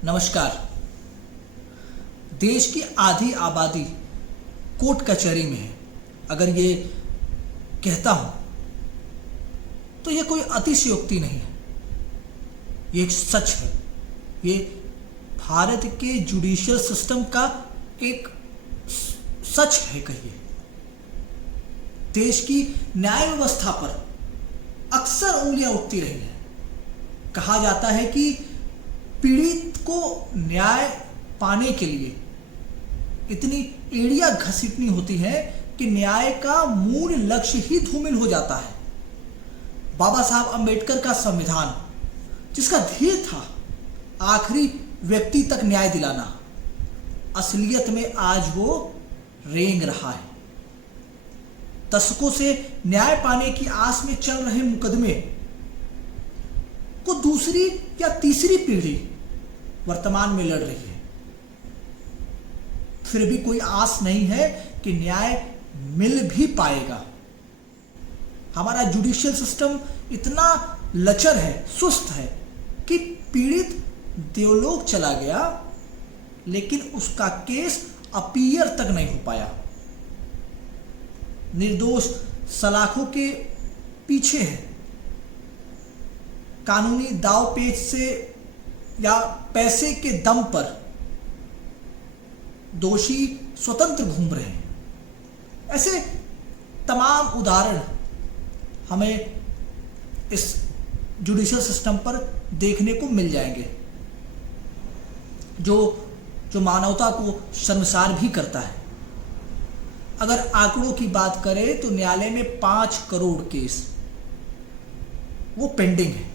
नमस्कार। देश की आधी आबादी कोर्ट कचहरी में है। अगर ये कहता हूं तो ये कोई अतिशयोक्ति नहीं है, ये एक सच है। ये भारत के जुडिशियल सिस्टम का एक सच है। कहिए, देश की न्याय व्यवस्था पर अक्सर उंगलियां उठती रही हैं। कहा जाता है कि पीड़ित को न्याय पाने के लिए इतनी एड़ियां घसीटनी होती है कि न्याय का मूल लक्ष्य ही धूमिल हो जाता है। बाबा साहब अंबेडकर का संविधान, जिसका ध्येय था आखिरी व्यक्ति तक न्याय दिलाना, असलियत में आज वो रेंग रहा है। दशकों से न्याय पाने की आस में चल रहे मुकदमे को दूसरी या तीसरी पीढ़ी वर्तमान में लड़ रही है। फिर भी कोई आस नहीं है कि न्याय मिल भी पाएगा। हमारा जुडिशियल सिस्टम इतना लचर है, सुस्त है कि पीड़ित देवलोक चला गया लेकिन उसका केस अपीयर तक नहीं हो पाया। निर्दोष सलाखों के पीछे है। कानूनी दाव पेच से या पैसे के दम पर दोषी स्वतंत्र घूम रहे हैं। ऐसे तमाम उदाहरण हमें इस जुडिशियल सिस्टम पर देखने को मिल जाएंगे, जो मानवता को शर्मसार भी करता है। अगर आंकड़ों की बात करें तो न्यायालय में 5 करोड़ केस वो पेंडिंग है।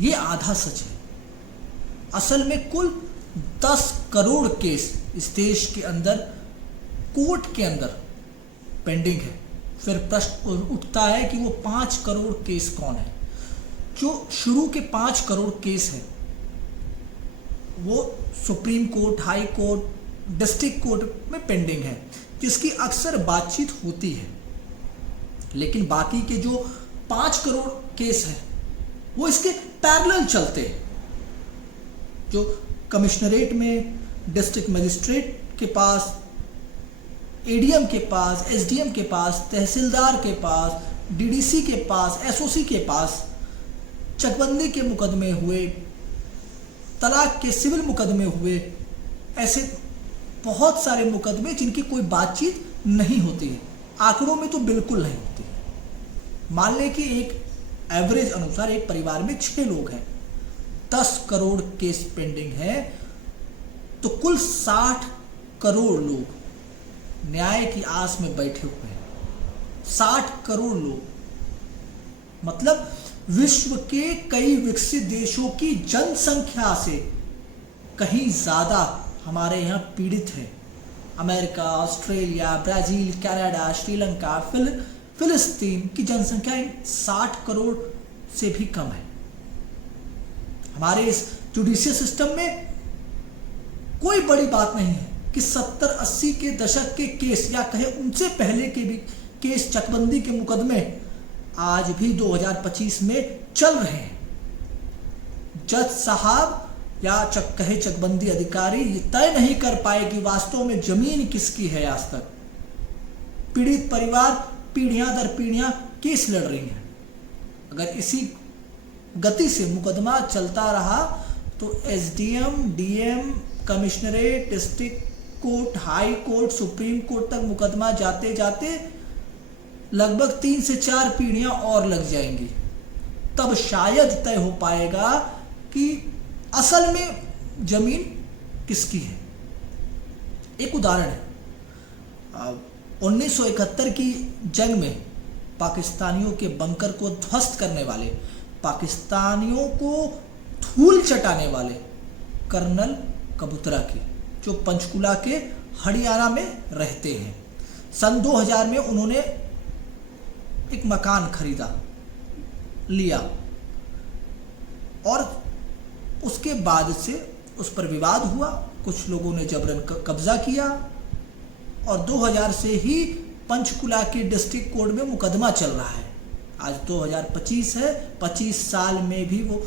ये आधा सच है। असल में कुल 10 करोड़ केस इस देश के अंदर कोर्ट के अंदर पेंडिंग है। फिर प्रश्न उठता है कि वो 5 करोड़ केस कौन है? जो शुरू के 5 करोड़ केस है वो supreme court, high court, district court में पेंडिंग है, जिसकी अक्सर बातचीत होती है। लेकिन बाकी के जो 5 करोड़ केस है वो इसके पैरेलल चलते हैं। जो कमिश्नरेट में, डिस्ट्रिक्ट मजिस्ट्रेट के पास, एडीएम के पास, एसडीएम के पास, तहसीलदार के पास, डीडीसी के पास, एसओसी के पास चकबंदी के मुकदमे हुए, तलाक के सिविल मुकदमे हुए। ऐसे बहुत सारे मुकदमे जिनकी कोई बातचीत नहीं होती है। आंकड़ों में तो बिल्कुल नहीं होती है। मान लें कि एक एवरेज अनुसार एक परिवार में 6 लोग हैं, 10 करोड़ केस पेंडिंग है, तो कुल 60 करोड़ लोग न्याय की आस में बैठे हुए हैं। 60 करोड़ लोग, मतलब विश्व के कई विकसित देशों की जनसंख्या से कहीं ज्यादा हमारे यहाँ पीड़ित हैं। America, Australia, Brazil, Canada, Sri Lanka, फिलिस्तीन की जनसंख्या 60 करोड़ से भी कम है। हमारे इस जुडिशियल सिस्टम में कोई बड़ी बात नहीं है कि 70-80 के दशक के केस या कहे उनसे पहले के भी केस, चकबंदी के मुकदमे आज भी 2025 में चल रहे हैं। जज साहब या कहे चकबंदी अधिकारी ये तय नहीं कर पाए कि वास्तव में जमीन किसकी है। आज तक पीड़ित परिवार पीढ़ियां दर पीढ़ियां केस लड़ रही हैं। अगर इसी गति से मुकदमा चलता रहा तो SDM, DM, commissionerate, district court, high court, supreme court तक मुकदमा जाते जाते लगभग 3 से 4 पीढ़ियां और लग जाएंगी। तब शायद तय हो पाएगा कि असल में जमीन किसकी है। एक उदाहरण है, 1971 की जंग में पाकिस्तानियों के बंकर को ध्वस्त करने वाले, पाकिस्तानियों को धूल चटाने वाले कर्नल कबूतरा की, जो पंचकुला के हरियाणा में रहते हैं। सन 2000 में उन्होंने एक मकान खरीदा, लिया और उसके बाद से उस पर विवाद हुआ। कुछ लोगों ने जबरन कब्जा किया और 2000 से ही पंचकुला के डिस्ट्रिक्ट कोर्ट में मुकदमा चल रहा है। आज 2025 है, 25 साल में भी वो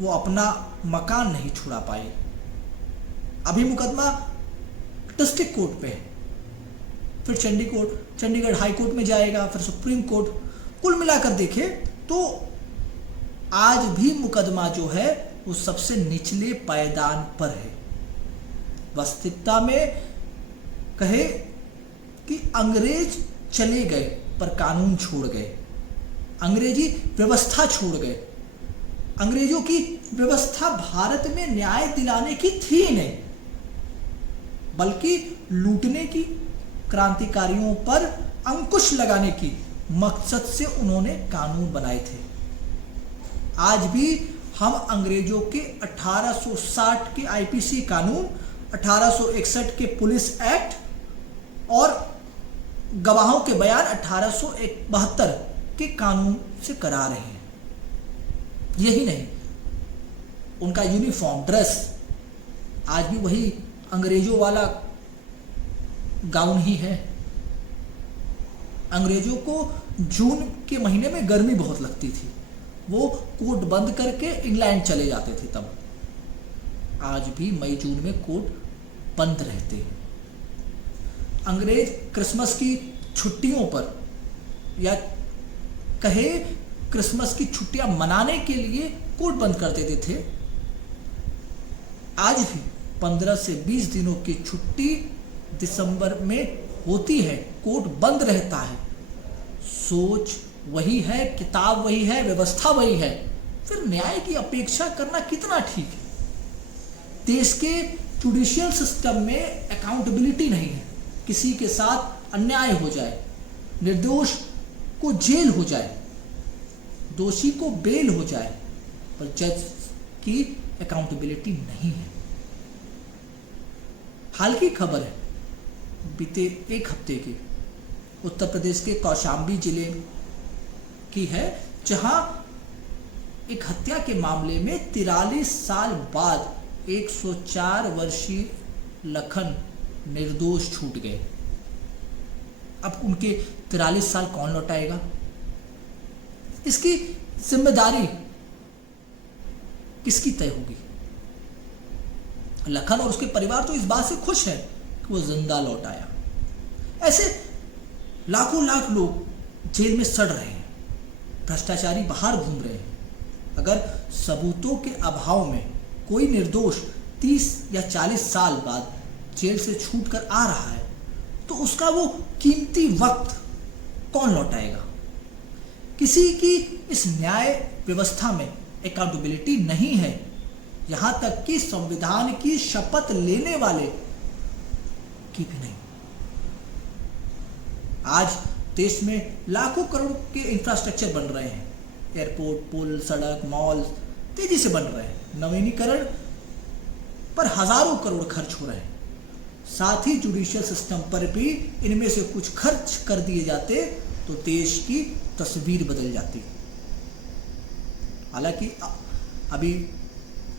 वो अपना मकान नहीं छुड़ा पाए। अभी मुकदमा डिस्ट्रिक्ट कोर्ट पे है, फिर चंडीगढ़ हाई कोर्ट में जाएगा, फिर सुप्रीम कोर्ट। कुल मिलाकर देखें तो आज भी मुकदमा जो है वो सबसे निचले पायदान पर है। वास्तविकता में कहे कि अंग्रेज चले गए पर कानून छोड़ गए, अंग्रेजी व्यवस्था छोड़ गए। अंग्रेजों की व्यवस्था भारत में न्याय दिलाने की थी नहीं, बल्कि लूटने की, क्रांतिकारियों पर अंकुश लगाने की मकसद से उन्होंने कानून बनाए थे। आज भी हम अंग्रेजों के 1860 के आईपीसी कानून, 1861 के पुलिस एक्ट और गवाहों के बयान 1872 के कानून से करा रहे हैं। यही नहीं, उनका यूनिफॉर्म ड्रेस आज भी वही अंग्रेजों वाला गाउन ही है। अंग्रेजों को जून के महीने में गर्मी बहुत लगती थी, वो कोट बंद करके इंग्लैंड चले जाते थे। तब आज भी मई जून में कोट बंद रहते हैं। अंग्रेज क्रिसमस की छुट्टियों पर या कहे क्रिसमस की छुट्टियां मनाने के लिए कोट बंद कर देते थे। आज भी 15 से 20 दिनों की छुट्टी दिसंबर में होती है, कोट बंद रहता है। सोच वही है, किताब वही है, व्यवस्था वही है, फिर न्याय की अपेक्षा करना कितना ठीक है। देश के जुडिशियल सिस्टम में अकाउंटेबिलिटी नहीं है। किसी के साथ अन्याय हो जाए, निर्दोष को जेल हो जाए, दोषी को बेल हो जाए, पर जज की अकाउंटेबिलिटी नहीं है। हाल की खबर है, बीते एक हफ्ते की, उत्तर प्रदेश के कौशाम्बी जिले की है, जहां एक हत्या के मामले में 43 साल बाद 104 वर्षीय लखन निर्दोष छूट गए। अब उनके 43 साल कौन लौटाएगा? इसकी जिम्मेदारी किसकी तय होगी? लखन और उसके परिवार तो इस बात से खुश है कि वो जिंदा लौट आया। ऐसे लाखों लाख लोग जेल में सड़ रहे हैं, भ्रष्टाचारी बाहर घूम रहे हैं। अगर सबूतों के अभाव में कोई निर्दोष 30 या 40 साल बाद जेल से छूट कर आ रहा है, तो उसका वो कीमती वक्त कौन लौटाएगा? किसी की इस न्याय व्यवस्था में अकाउंटेबिलिटी नहीं है, यहां तक कि संविधान की शपथ लेने वाले की भी नहीं। आज देश में लाखों करोड़ के इंफ्रास्ट्रक्चर बन रहे हैं, एयरपोर्ट, पुल, सड़क, मॉल तेजी से बन रहे हैं। नवीनीकरण पर हजारों करोड़ खर्च हो रहे हैं। साथ ही जुडिशियल सिस्टम पर भी इनमें से कुछ खर्च कर दिए जाते तो देश की तस्वीर बदल जाती। हालांकि अभी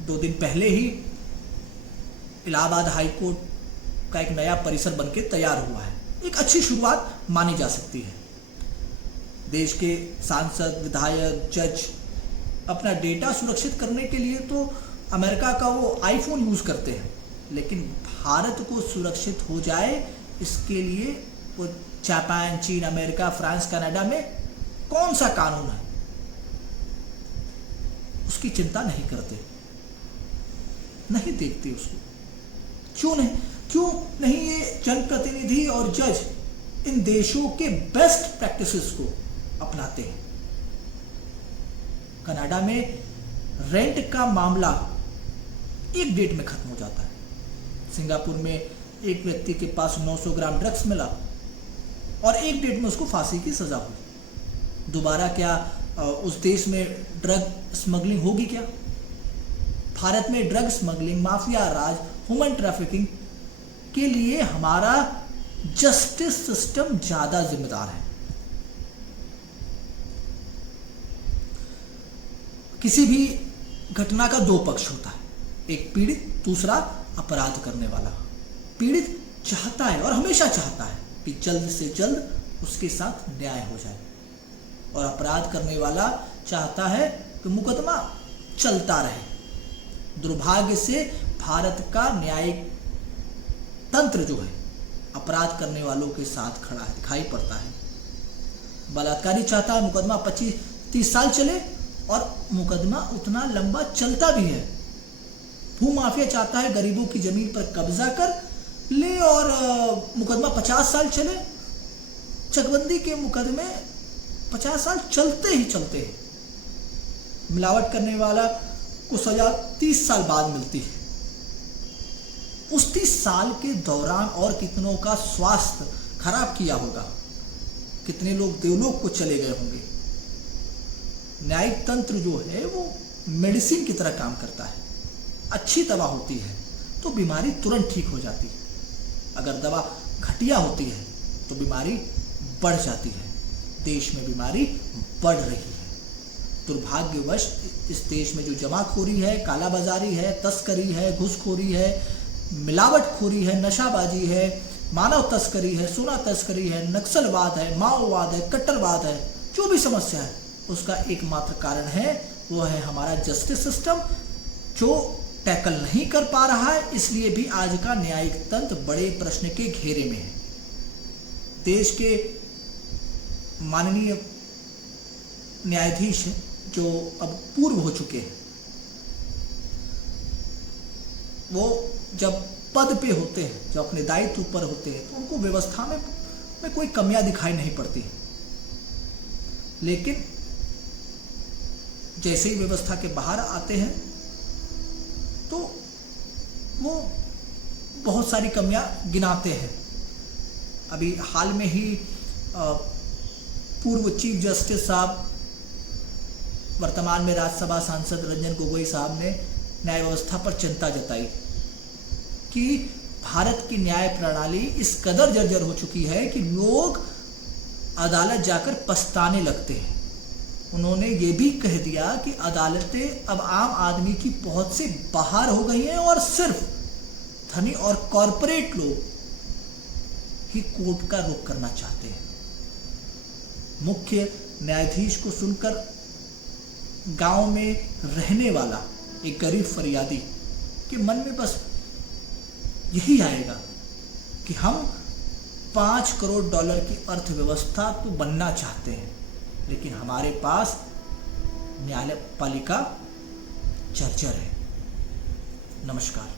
2 दिन पहले ही इलाहाबाद हाई कोर्ट का एक नया परिसर बनके तैयार हुआ है। एक अच्छी शुरुआत मानी जा सकती है। देश के सांसद, विधायक, जज अपना डेटा सुरक्षित करने के लिए तो अमेरिका का वो आईफोन यूज करते हैं, लेकिन भारत को सुरक्षित हो जाए इसके लिए वो जापान, चीन, अमेरिका, फ्रांस, कनाडा में कौन सा कानून है उसकी चिंता नहीं करते, नहीं देखते उसको। क्यों नहीं ये जनप्रतिनिधि और जज इन देशों के बेस्ट प्रैक्टिसेस को अपनाते हैं। कनाडा में रेंट का मामला एक डेट में खत्म हो जाता है। सिंगापुर में एक व्यक्ति के पास 900 ग्राम ड्रग्स मिला और एक डेट में उसको फांसी की सजा हुई। दोबारा क्या उस देश में ड्रग स्मगलिंग होगी क्या? भारत में ड्रग स्मगलिंग, माफिया राज, ह्यूमन ट्रैफिकिंग के लिए हमारा जस्टिस सिस्टम ज्यादा जिम्मेदार है। किसी भी घटना का 2 पक्ष होता है, एक पीड़ित, दूसरा अपराध करने वाला। पीड़ित चाहता है और हमेशा चाहता है कि जल्द से जल्द उसके साथ न्याय हो जाए, और अपराध करने वाला चाहता है कि मुकदमा चलता रहे, दुर्भाग्य से भारत का न्यायिक तंत्र जो है अपराध करने वालों के साथ खड़ा है, दिखाई पड़ता है। बलात्कारी चाहता है मुकदमा 25-30 साल चले और मुकदमा उतना लंबा चलता भी है। भूमाफिया चाहता है गरीबों की जमीन पर कब्जा कर ले और मुकदमा 50 साल चले। चकबंदी के मुकदमे 50 साल चलते ही चलते हैं। मिलावट करने वाला को सजा 30 साल बाद मिलती है। उस 30 साल के दौरान और कितनों का स्वास्थ्य खराब किया होगा, कितने लोग देवलोक को चले गए होंगे। न्यायिक तंत्र जो है वो मेडिसिन की तरह काम करता है। अच्छी दवा होती है तो बीमारी तुरंत ठीक हो जाती है, अगर दवा घटिया होती है तो बीमारी बढ़ जाती है। देश में बीमारी बढ़ रही है। दुर्भाग्यवश इस देश में जो जमाखोरी है, कालाबाजारी है, तस्करी है, घूसखोरी है, मिलावटखोरी है, नशाबाजी है, मानव तस्करी है, सोना तस्करी है, नक्सलवाद है, माओवाद है, कट्टरवाद है, जो भी समस्या है उसका एकमात्र कारण है वो है हमारा जस्टिस सिस्टम जो टैकल नहीं कर पा रहा है। इसलिए भी आज का न्यायिक तंत्र बड़े प्रश्न के घेरे में है। देश के माननीय न्यायाधीश जो अब पूर्व हो चुके हैं, वो जब पद पे होते हैं, जब अपने दायित्व पर होते हैं, तो उनको व्यवस्था में कोई कमियां दिखाई नहीं पड़ती। लेकिन जैसे ही व्यवस्था के बाहर आते हैं तो वो बहुत सारी कमियां गिनाते हैं। अभी हाल में ही पूर्व चीफ जस्टिस साहब, वर्तमान में राज्यसभा सांसद रंजन गोगोई साहब ने न्याय व्यवस्था पर चिंता जताई कि भारत की न्याय प्रणाली इस कदर जर्जर हो चुकी है कि लोग अदालत जाकर पछताने लगते हैं। उन्होंने ये भी कह दिया कि अदालतें अब आम आदमी की पहुंच से बाहर हो गई हैं और सिर्फ धनी और कॉरपोरेट लोग ही कोर्ट का रुख करना चाहते हैं। मुख्य न्यायाधीश को सुनकर गांव में रहने वाला एक गरीब फरियादी के मन में बस यही आएगा कि हम $5 करोड़ की अर्थव्यवस्था तो बनना चाहते हैं, लेकिन हमारे पास न्यायपालिका जर्जर है। नमस्कार।